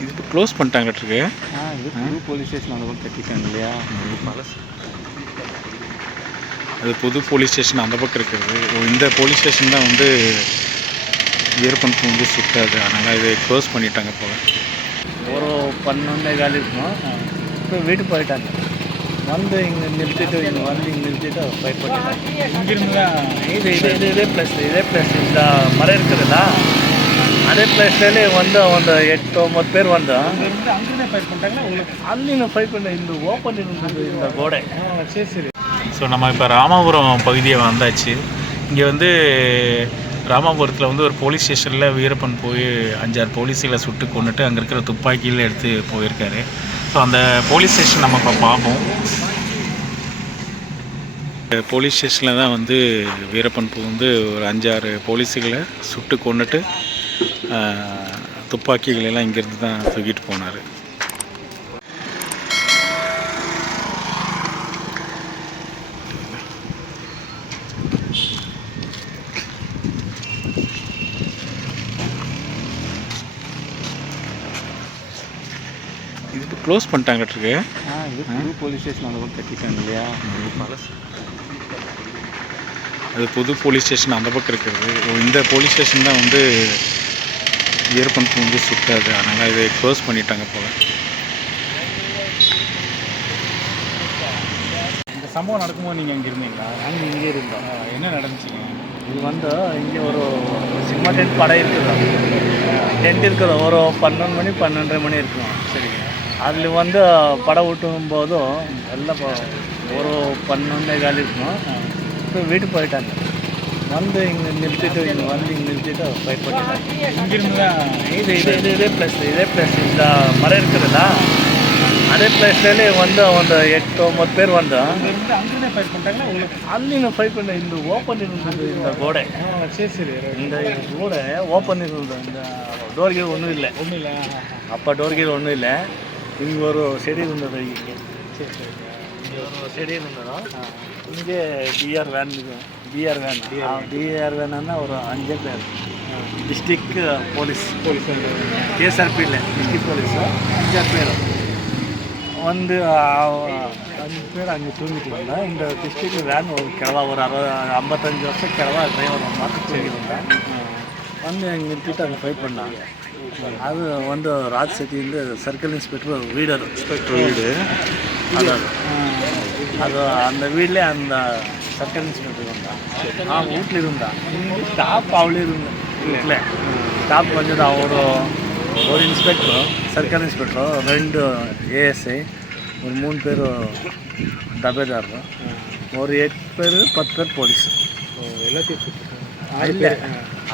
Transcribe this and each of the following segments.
இது இப்போ க்ளோஸ் பண்ணிட்டாங்க இது புது போலீஸ் ஸ்டேஷன் அந்த பக்கம் கட்டிட்டாங்க இல்லையா? அது புது போலீஸ் ஸ்டேஷன் அந்த பக்கம் இருக்கிறது இந்த போலீஸ் ஸ்டேஷன் தான் வந்து ஏற்பனுக்கு வந்து சுட்டாது அதனால் இதை க்ளோஸ் பண்ணிட்டாங்க போக ஒரு பன்னெண்டே காலி இருக்கும்? இப்போ வீட்டு போயிட்டாங்க. வந்து இங்கே நிறுத்திட்டு இங்கே வந்து இங்கே நிறுத்திட்டு ஃபைட் பண்ணிட்டாங்க. இங்கிருந்து தான் இது இது இது இதே ப்ளஸ் இதே ப்ளஸ் இந்த மரம் இருக்குதுல்ல ಅದೇ ಪ್ಲೇಸ್ನಲ್ಲಿ ಒಂದು ಒಂದು ಎಂಟು ಒಂಬತ್ತು பேர் வந்து அங்கேருந்து அங்கேருந்தே ஃபைட் பண்ணிட்டாங்களா உங்களுக்கு ಅಲ್ಲಿನ ಫೈಟ್ பண்ண இந்த ஓப்பன் இருந்தது இந்த கோடை சரி சரி ஸோ நம்ம இப்போ ராமாபுரம் பகுதியை வந்தாச்சு இங்கே வந்து ராமாபுரத்தில் வந்து ஒரு போலீஸ் ஸ்டேஷனில் வீரப்பன் போய் அஞ்சாறு போலீஸுகளை சுட்டு கொண்டுட்டு அங்கே இருக்கிற துப்பாக்கியில் எடுத்து போயிருக்காரு ஸோ அந்த போலீஸ் ஸ்டேஷன் நம்ம இப்போ பார்ப்போம் போலீஸ் ஸ்டேஷனில் தான் வந்து வீரப்பன் புகுந்து ஒரு அஞ்சாறு போலீஸுகளை சுட்டு கொண்டுட்டு ஆஹ், துப்பாக்கிகளெல்லாம் இங்கேருந்து தான் தூக்கிட்டு போனார். இது க்ளோஸ் பண்ணிட்டாங்கட்ருக்கு ஆ இது புது போலீஸ் ஸ்டேஷன் அந்த பக்கம் கட்டிட்டாங்க இல்லையா? அது புது போலீஸ் ஸ்டேஷன் அந்த பக்கம் இருக்கிறது இந்த போலீஸ் ஸ்டேஷன் தான் வந்து வீரப்பன் பூந்து சுட்டாது அதனால் இதை க்ளோஸ் பண்ணிட்டாங்க போல. இந்த சம்பவம் நடக்கும்போது நீங்கள் அங்கே இருந்தீங்களா? நாங்கள் இங்கே இருந்தோம். என்ன நடந்துச்சுங்க இது வந்து இங்கே ஒரு சினிமா டென்ட் படம் இருக்குது. டென்ட் இருக்குது. ஒரு பன்னெண்டு மணி பன்னெண்டரை மணி இருக்கும். சரிங்க அதில் வந்து படம் விட்டும் போதும் எல்லாம் ஒரு பன்னெண்டே காலி இருக்கும். இப்போ வீட்டுக்கு போயிட்டாங்க. வந்து இங்கே நிறுத்திட்டு இங்கே வந்து இங்கே நிறுத்திட்டு ஃபைட் பண்ணிட்டேன் இங்கிருந்து தான் இது இது இது இதே ಪ್ಲೇಸ್ ಇದೇ ಪ್ಲೇಸ್ ಇಂದ ಮರ ಇರ್ತದಲ್ಲ ಅದೇ ಪ್ಲೇಸ್ನಲ್ಲಿ ಒಂದು ಒಂದು ಎಂಟು ಒಂಬತ್ತು ಪೇರು ಒಂದು ಅಲ್ಲಿನ ಫೈಟ್ ಪಂಡ ಇಂದು ಓಪನ್ ಇರೋದು ಇಂದ ಗೋಡೆ ಸೇರಿಸಿರಿ ಇಂದ ಗೋಡೆ ಓಪನ್ ಇರೋದು ಇಂದ ಡೋರ್ ಗೀರ್ ಒನ್ನೂ ಇಲ್ಲ ಒನ್ನೂ ಇಲ್ಲ ಅಪ್ಪ ಡೋರ್ ಗೀರ್ ಒನ್ನೂ ಇಲ್ಲ ಹಿಂಗೆ ಅವರು ಸೆಡಿ ಬಂದದ ಈಗ ಸೆಡಿ ಬಂದದ இங்கே TR van TR van TR வேன்னா ஒரு அஞ்சு பேர். டிஸ்ட்ரிக் போலீஸ் போலீஸ் வந்து கேஎஸ்ஆர்பியில் டிஸ்ட்ரிக் போலீஸ் அஞ்சாறு பேர். வந்து அஞ்சு பேர் அங்கே தூங்கிட்டு இருந்தா இந்த டிஸ்ட்ரிக்ட் வேன் ஒரு கிழவா ஒரு அறுபது ஐம்பத்தஞ்சு வருஷம் கிழவா டிரைவர் மாற்றி தூங்கிட்டு இருந்தா வந்து அங்கே நிறுத்திட்டு அங்கே ஃபைட் பண்ணாங்க. அது வந்து ராஜ் சக்தி சர்க்கிள் இன்ஸ்பெக்டர் வீடர். இன்ஸ்பெக்டர் வீடு. அதான் அது அந்த வீட்லேயே அந்த சர்க்கிள் இன்ஸ்பெக்டர் இருந்தான் அவன் வீட்டில் இருந்தான் இங்கே ஸ்டாப் அவளே இருந்தான் வீட்டில் ஸ்டாப் வந்து ஒரு ஒரு இன்ஸ்பெக்டர் சர்க்கிள் இன்ஸ்பெக்டர் ரெண்டு ஏஎஸ்ஐ ஒரு மூணு பேர் டபேதார் ஒரு எட்டு பேர் பத்து பேர் போலீஸ் எல்லாத்தையும் இல்லை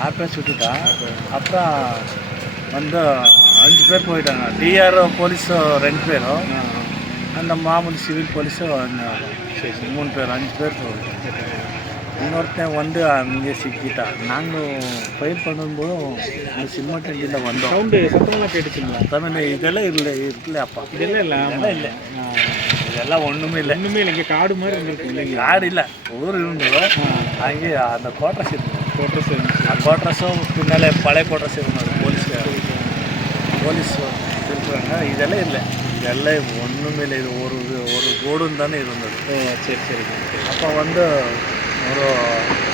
ஆறு பேர் சுட்டுட்டா அப்புறம் வந்து அஞ்சு பேர் போயிட்டாங்க டிஆர் போலீஸ் ரெண்டு பேரும் அந்த மாமூல் சிவில் போலீஸும் சரி மூணு பேர் அஞ்சு பேர் இன்னொருத்தன் வந்து அங்கே சிக்கிட்டான் நாங்கள் ஃபைல் பண்ணும்போதும் அந்த சிமெண்ட் வண்டியில் வந்தோம். சவுண்டு சத்தமெல்லாம் கேட்டுச்சுங்களா? தமிழ் இதெல்லாம் இல்லை இருக்குல்ல அப்பா. இதெல்லாம் இல்லை. அதெல்லாம் இல்லை. இதெல்லாம் ஒன்றுமே இல்லை. ஒன்றுமே இல்லை. இங்கே காடு மாதிரி இருந்திருக்கு. இல்லைங்க யார் இல்லை. ஊர் இருந்தோம் அங்கே அந்த கோட்ரஸ் இருந்தது கோட்ரஸ் இருந்துச்சு அந்த கோட்ரஸும் பின்னால் பழைய கோட்ரஸ் இருந்தது போலீஸ் போலீஸ் இருக்கிறாங்க இதெல்லாம் இல்லை. இதெல்லாம் ஒன்றுமே இல்லை. இது ஒரு ஒரு ரோடும் தானே இருந்தது. ஓ சரி சரி அப்போ வந்து ஒரு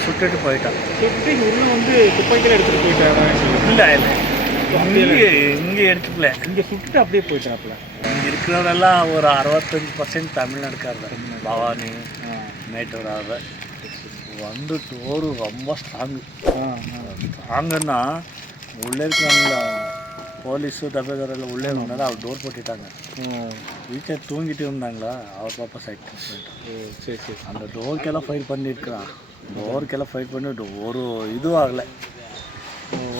சுட்டுட்டு போயிட்டான். இங்கே உள்ள வந்து துப்பாக்கியில் எடுத்துகிட்டு போயிட்டாரா? இல்லை இல்லை. இங்கே இங்கே எடுத்துக்கல. இங்கே சுட்டு அப்படியே போயிட்டாப்ல இங்கே இருக்கிறவரெல்லாம் ஒரு அறுபத்தஞ்சு பர்சன்ட் தமிழ்நாடுக்காரர் பவானி மேட்டூர் வந்துட்டு ஒரு ரொம்ப ஸ்ட்ராங்கு ஸ்ட்ராங்குன்னா உள்ளே இருக்கிறவங்கள போலீஸு தப்பேதாரில் உள்ளே இருந்தாலும் அவர் டோர் போட்டுட்டாங்க. வீட்டில் தூங்கிட்டு இருந்தாங்களா? அவர் பாப்பா சைட் சரி சரி அந்த டோருக்கெல்லாம் ஃபைட் பண்ணியிருக்கிறான் டோருக்கெல்லாம் ஃபைட் பண்ணிட்டு ஒரு இதுவும் ஆகலை.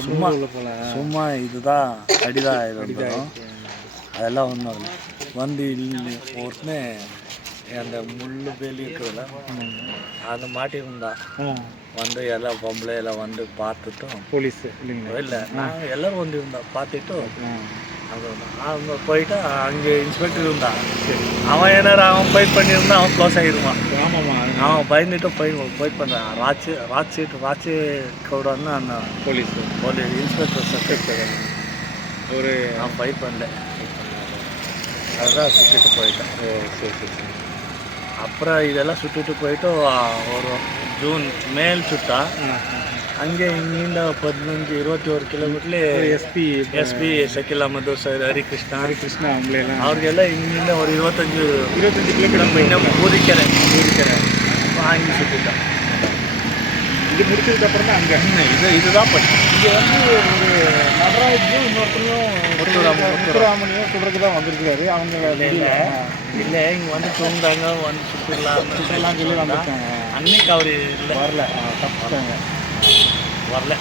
சும்மா சும்மா இதுதான் அடிதான் இருந்தோம் அதெல்லாம் ஒன்றும் வந்து இல்லை ஒருத்தனே அந்த முள்ளு வேலி இருக்குதுல்ல? அந்த மாட்டியிருந்தா. வந்து எல்லாம் பொம்பளை எல்லாம் வந்து பார்த்துட்டும். போலீஸ் இல்லைங்களா? இல்லை நாங்கள் எல்லாரும் வந்து இருந்தோம் பார்த்துட்டு அது அவங்க போயிட்டு அங்கே இன்ஸ்பெக்டர் இருந்தான் அவன் என்ன அவன் ஃபைட் பண்ணியிருந்தா அவன் க்ளோஸ் ஆகிருவான். ஆமாம்மா. அவன் பயந்துட்டு போய் ஃபைட் பண்ணுறான் ராட்சி ராட்சி ராட்சி கவுடான்னு அந்த போலீஸ். போலீஸ் இன்ஸ்பெக்டர் செக்ரட்டரி ஒரு நான் ஃபைட் பண்ணல. அதுதான் சுட்டுட்டு போயிட்டேன். ஓ சரி சரி சரி. அப்புறம் இதெல்லாம் சுட்டுட்டு போயிட்டு ಆ, ஒரு ஜூன் மேல் சுட்டா ಹಂಗೆ ಹಿಂಗಿಂದ பதினஞ்சு இருபத்தி ஒரு ಕಿಲೋಮೀಟ್ಲಿ SP S P Shakeel Ahmed sir Harikrishna Krishna அவங்களெல்லாம் ಅವ್ರಿಗೆಲ್ಲ ಹಿಂಗಿಂದ ஒரு இருபத்தஞ்சு இருபத்தஞ்சு கிலோமீட்டர் ಇನ್ನೂ ಊರಿಕೆರೆ ಊರಿಕೆರೆ ಹಂಗೆ ಸುಟ್ಟಿದ್ದ இது முடிச்சதுக்கப்புறம் தான் அங்கே இது இதுதான் பட்டு இங்கே வந்து ஒரு முத்துராமன், முத்துராமனையும் சுடுறதுக்கு தான் வந்திருக்காரு. அவங்க இல்லை இல்லை. இங்கே வந்து தூங்குறாங்க வந்து சுட்டுடலாம் எல்லாம் சொல்லி வந்திருக்காங்க. அன்னைக்கு அவர் இல்லை. வரல. தப்பிச்சிட்டாங்க. வரல.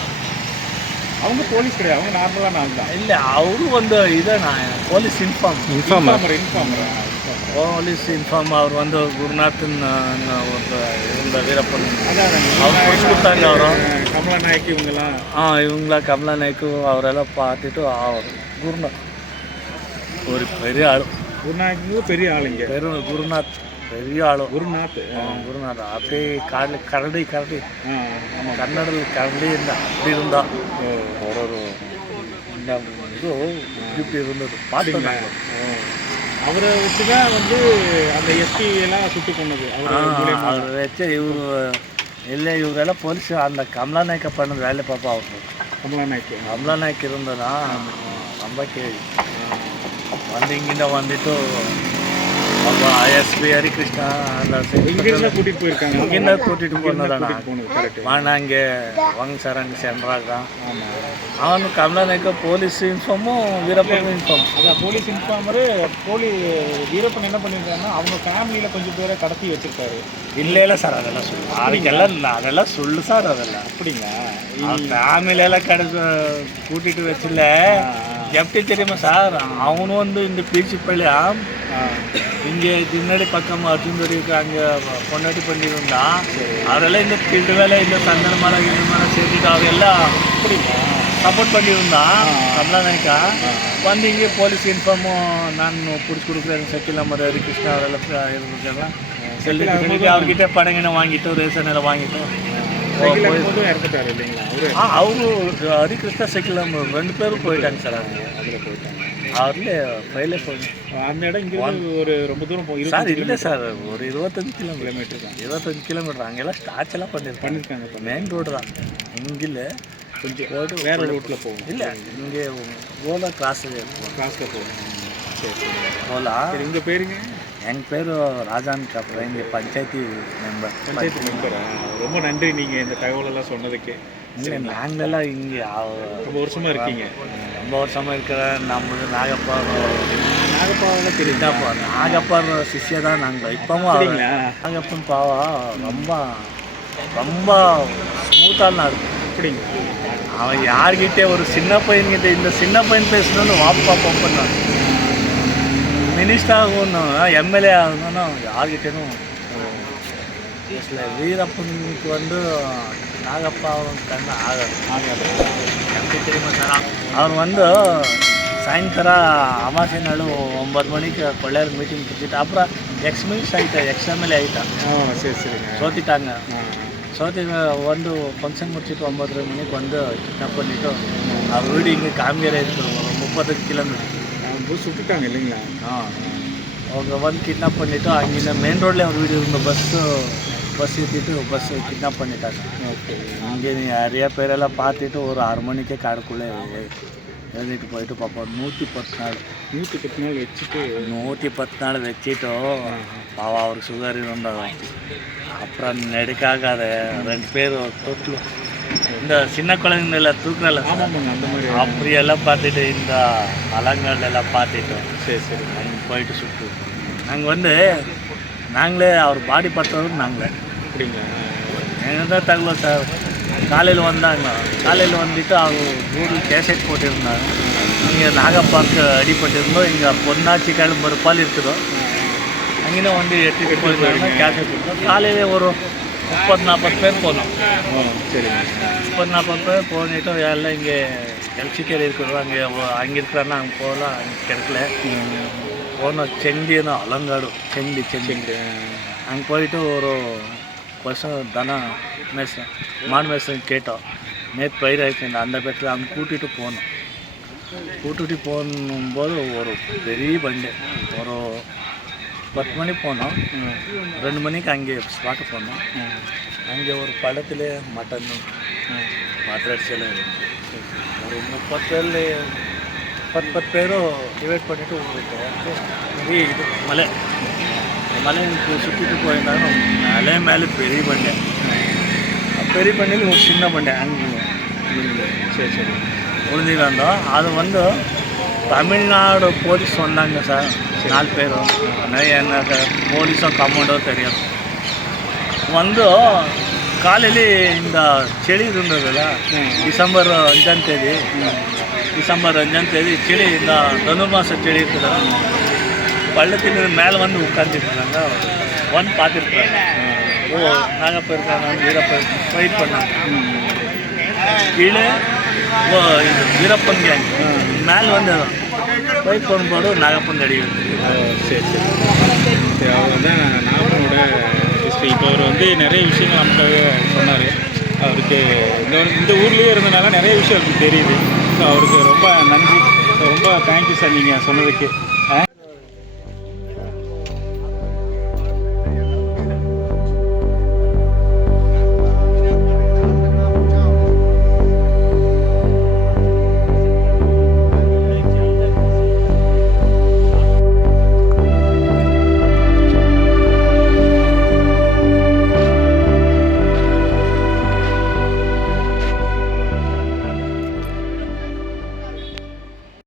அவங்க போலீஸ் கிடையாது. அவங்க நார்மலாக நாள் தான். இல்லை அவரு வந்து இதை நான் police inform. Informer informer police inform ಅವ್ರು ಒಂದು ಗುರುನಾಥನ್ இருந்த வீரப்பன் அவர் பிடிச்சி கொடுத்தாங்க அவரும் கமலாநாயக் இவங்களாம் ஆ இவங்களா கமலாநாயக்கு அவரெல்லாம் பார்த்துட்டு அவர் குருநாத் ஒரு பெரிய ஆள் குருநாயக்கு பெரிய ஆளுங்க பெரு குருநாத் பெரிய ஆள் குருநாத் குருநாத் அப்படியே கரடி கரடி கரடி நம்ம கன்னடல கரடி இருந்தால் அப்படி இருந்தா ஒரு ஒரு இப்படி இருந்தது பார்த்துருந்தாங்க அவரை வச்சு தான் வந்து அந்த எஸ்பி எல்லாம் சுட்டு கொண்டது. அவர் வச்சு இவங்க இல்லை இவரெல்லாம் போலீஸ் அந்த கமலா நாயக்கை பண்ணது வேலை பார்ப்பா அவங்க கமலா நாயக்கு. கமலா நாயக் இருந்தனா ரொம்ப கேள்வி வந்து இங்கிட்ட வந்துட்டு அப்போ எஸ் பி ஹரிகிருஷ்ணா அந்த இங்கிருந்து கூட்டிட்டு போயிருக்காங்க. இங்கிட்ட கூட்டிட்டு போனதானா கூட்டிட்டு போனது கரெக்ட் வாணாங்க வாங்க சார் அங்கே சென்றாங்க ஆமா. அவನು கமலா நாயக்க போலீஸ் இன்ஃபார்மும் வீரப்பன் இன்ஃபார்ம் அதான் போலீஸ் இன்ஃபார்மரு போலீ வீரப்பன் என்ன பண்ணியிருக்காருன்னா அவங்க ஃபேமிலியில் கொஞ்சம் பேரை கடத்தி வச்சிருக்காரு. இல்லை இல்லை சார் அதெல்லாம் சொல்லு. அதுக்கெல்லாம் அதெல்லாம் சொல்லு சார் அதெல்லாம். அப்படிங்களா? அவன் ஃபேமிலியெல்லாம் கிடைச்ச கூட்டிட்டு வச்சுல எப்படி தெரியுமா சார்? அவனு வந்து இந்த பீச்சிப்பள்ளியா இங்கே தின்னடி பக்கம் அர்ஜுன்துறை அங்கே பொண்டாட்டி பண்ணியிருந்தான் அதெல்லாம் இந்த திண்டு வேலை இந்த சந்தன மரம் இந்த மரம் சேர்த்துட்டு அதெல்லாம் சப்போர்ட் பண்ணியிருந்தான் கமலாநாயக்கா வந்து இங்கே போலீஸ் இன்ஃபார்மும் நான் பிடிச்சி கொடுக்குறேன் அம்மர் ஹரிகிருஷ்ணா அவரெல்லாம் இருந்துருக்கெல்லாம் சொல்லிட்டு சொல்லிட்டு அவர்கிட்ட படங்கின வாங்கிட்டு ரேஷன் எல்லாம் வாங்கிட்டு சைக்கிள் போதும் இறந்துட்டாரு இல்லைங்களா? அவரு ஹரிகிருஷ்ணா சைக்கிள் ரெண்டு பேரும் போயிட்டாங்க சார் அவங்க அதில் போயிட்டாங்க. ஃபைலே போயிடும் அந்த இடம் இங்கிருந்து ஒரு ரொம்ப தூரம் போ சார் இல்லை சார் ஒரு இருபத்தஞ்சு கிலோமீட்டர். தான். இருபத்தஞ்சு கிலோமீட்டர். அங்கெல்லாம் ஸ்டாச் எல்லாம் பண்ணியிருப்பாங்க பண்ணியிருக்காங்க மெயின் ரோடு தான். இங்கில் கொஞ்சம் போயிட்டு வேற ரூட்டில் போகும் இல்லை இங்கே ஓலா கிராஸ் போகணும் காசில் போகும் சரி ஓலா சரி உங்கள் பேருங்க என் பேர் ராஜான் காப்பர் இங்கே பஞ்சாயத்து மெம்பர் பஞ்சாயத்து மெம்பரா ரொம்ப நன்றி நீங்கள் இந்த தகவலெல்லாம் சொன்னதுக்கு. இல்லை நாங்களெல்லாம் இங்கே ரொம்ப வருஷமாக இருக்கீங்க. ரொம்ப வருஷமாக இருக்கிற நம்ம நாகப்பா. நாகப்பாவெல்லாம் தெரியுதா சித்தாப்பா நாகப்பா சிஷ்யா தான் நாங்கள் இப்பவும் நாகப்பன் பாவா ரொம்ப ரொம்ப ஸ்மூத்தாக இருக்கும் அப்படிங்களா? அவன் யார்கிட்ட ஒரு சின்ன பையன்கிட்ட இந்த சின்ன பையன் பேசணும்னு வாப்பா பப்பண்ணான் ಮಿನಿಸ್ಟರ್ ಆಗೋನು ಎಂ ಎಲ್ ಎ ಆಗೋನು ಯಾರಿಗೂ ವೀರಪ್ಪನ ಒಂದು ನಾಗಪ್ಪ ಅವನ ಕಣ್ಣ ಆಗೋದು ಅವ್ನು ಒಂದು ಸಾಯಂಕಾಲ ಅಮಾಸೆ ನಾಳು ಒಂಬತ್ತು ಮಣಿಗೆ ಕೊಳ್ಳೇರ್ ಮೀಟಿಂಗ್ ಕೊಡ್ತಿತ್ತು ಅಪ್ರ ಎಕ್ಸ್ ಮಿನಿಸ್ಟರ್ ಆಯ್ತ ಎಕ್ಸ್ ಎಂ ಎಲ್ ಎ ಆಯ್ತ. ಸರಿ ಸರಿ. ಸೋತಿಟ್ಟಂಗ ಸೋತಿ ಒಂದು ಫಂಕ್ಷನ್ ಮುಚ್ಚಿತ್ತು ಒಂಬತ್ತರ ಮಣಿಗೆ ಒಂದು ಚಿಕ್ಕಪ್ಪನಿಟ್ಟು ಆ ರೂಢಿ ಹಿಂಗೆ ಕಾಮಗೇರಿ ಇತ್ತು ಮುಪ್ಪತ್ತೈದು ಕಿಲೋಮೀಟ್ರ್ சுட்டுட்டாங்க இல்லைங்களா? அவங்க வந்து கிட்னாப் பண்ணிட்டு அங்கே மெயின் ரோட்லேயே ஒரு வீடு இருந்த பஸ்ஸு பஸ் ஏற்றிட்டு பஸ் கிட்னாப் பண்ணிட்டாங்க. ஓகே. இங்கே நிறைய பேரெல்லாம் பார்த்துட்டு ஒரு ஆறு மணிக்கே காடுக்குள்ளே எழுதிட்டு போயிட்டு பார்ப்போம் நூற்றி பத்து நாள் நூற்றி பத்து நாள் வச்சுட்டு நூற்றி பத்து நாள் வச்சிட்டோ பாவம் அவருக்கு சுகர் இருந்தது அப்புறம் நெடுக்காகாத ரெண்டு பேர் தொட்டில் இந்த சின்ன குழந்தைங்கள தூக்குறல ஆமாங்க அந்த மாதிரி. அப்படியெல்லாம் பார்த்துட்டு இந்த அலங்காடு எல்லாம் பார்த்துட்டு சரி சரி. அங்கே போயிட்டு சுட்டு நாங்கள் வந்து நாங்களே அவர் பாடி பார்த்தவரும் நாங்களே. அப்படிங்களா? எங்கள் தான் தகவல் சார். காலையில் வந்தாங்க. காலையில் வந்துட்டு அவங்க ஊரில் கேசட் போட்டிருந்தாங்க. இங்கே நாகப்பாக்கு அடிபட்டிருந்தோம் இங்கே பொன்னாச்சி கிளம்பு ஒரு பால் இருக்குதோ அங்கே வந்து எடுத்துட்டு போயிருந்தாங்க கேசட் காலையில் ஒரு முப்பது நாற்பது பேர் போனோம் ஓ சரிங்க முப்பது நாற்பது பேர் போனிட்டு எல்லாம் இங்கே எலக்ட்ரிக்கல் இருக்கிறோம் அங்கே அங்கே இருக்கிறான்னா அங்கே போகலாம் அங்கே கிடைக்கல போனோம் செண்டினா அலங்காடு செண்டி செண்டி அங்கே போயிட்டு ஒரு வருஷம் தன மேசம் மாடு மேசம் கேட்டோம் நேற்று பயிர் ஆயிடுச்சு அந்த பேட்டில் அங்கே கூட்டிகிட்டு போனோம் கூட்டுட்டி போகும்போது ஒரு பெரிய வண்டி ஒரு பத்து மணி போனோம் ரெண்டு மணிக்கு அங்கே ஸ்பாட்டு போனோம் அங்கே ஒரு படத்தில் மட்டன் மாத்திரடிச்செல்லாம் இருக்கு ஒரு முப்பது பேர் பத்து பத்து பேரும் டிவைட் பண்ணிட்டு ஊருக்கு பெரிய இது மலை மலை சுற்றிட்டு போயிருந்தாங்க மலை மேலே பெரிய பண்டை பெரிய பண்டில் ஒரு சின்ன பண்டை அங்கே சரி சரி உழுந்திட்டு வந்தோம் அது வந்து தமிழ்நாடு போலீஸ் வந்தாங்க சார் நாலு பேரும் எனக்கு போலீஸும் கமாண்டோ தெரியும் வந்து காலையில் இந்த செடி இருந்ததுல டிசம்பர் அஞ்சாம் தேதி டிசம்பர் அஞ்சாம் தேதி செடி இந்த தனுர்மாச செடி இருக்குதா பள்ளத்தில் மேலே வந்து உட்காந்துருக்காங்க வந்து பார்த்துருக்காங்க ஓ நாங்கள் போயிருக்காங்க வீரப்ப வெயிட் பண்ணாங்க. கீழே ஓ இது வீரப்பன் கேங் மேலே வந்து வெயிட் பண்ணும்போது நாகப்பன் அடி சரி சரி சரி. அவர் தான் நாகப்பனோட ஹிஸ்ட்ரி இப்போ அவர் வந்து நிறைய விஷயங்கள் நமக்காக சொன்னார் அவருக்கு இந்த இந்த ஊர்லேயே இருந்தனால நிறைய விஷயம் அவருக்கு தெரியுது ஸோ அவருக்கு ரொம்ப நன்றி ரொம்ப தேங்க்யூ சார் நீங்கள் சொன்னதுக்கு